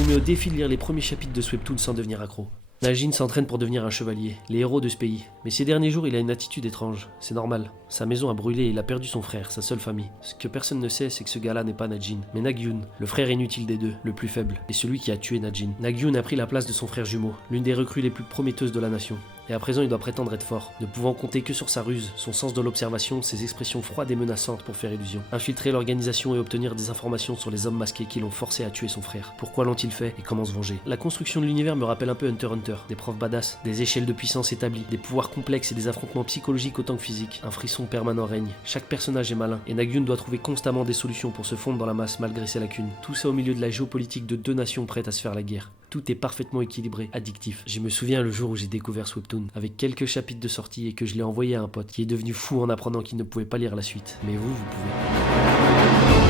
vous mets au défi de lire les premiers chapitres de ce webtoon sans devenir accro. Najin s'entraîne pour devenir un chevalier, les héros de ce pays. Mais ces derniers jours, il a une attitude étrange. C'est normal. Sa maison a brûlé et il a perdu son frère, sa seule famille. Ce que personne ne sait, c'est que ce gars-là n'est pas Najin, mais Nagyun, le frère inutile des deux, le plus faible, et celui qui a tué Najin. Nagyun a pris la place de son frère jumeau, l'une des recrues les plus prometteuses de la nation. Et à présent, il doit prétendre être fort, ne pouvant compter que sur sa ruse, son sens de l'observation, ses expressions froides et menaçantes pour faire illusion. Infiltrer l'organisation et obtenir des informations sur les hommes masqués qui l'ont forcé à tuer son frère. Pourquoi l'ont-ils fait et comment se venger? La construction de l'univers me rappelle un peu Hunter x Hunter, des profs badass, des échelles de puissance établies, des pouvoirs complexes et des affrontements psychologiques autant que physiques. Un frisson permanent règne. Chaque personnage est malin, et Nagyun doit trouver constamment des solutions pour se fondre dans la masse malgré ses lacunes. Tout ça au milieu de la géopolitique de deux nations prêtes à se faire la guerre. Tout est parfaitement équilibré, addictif. Je me souviens le jour où j'ai découvert ce webtoon, avec quelques chapitres de sortie et que je l'ai envoyé à un pote qui est devenu fou en apprenant qu'il ne pouvait pas lire la suite. Mais vous pouvez.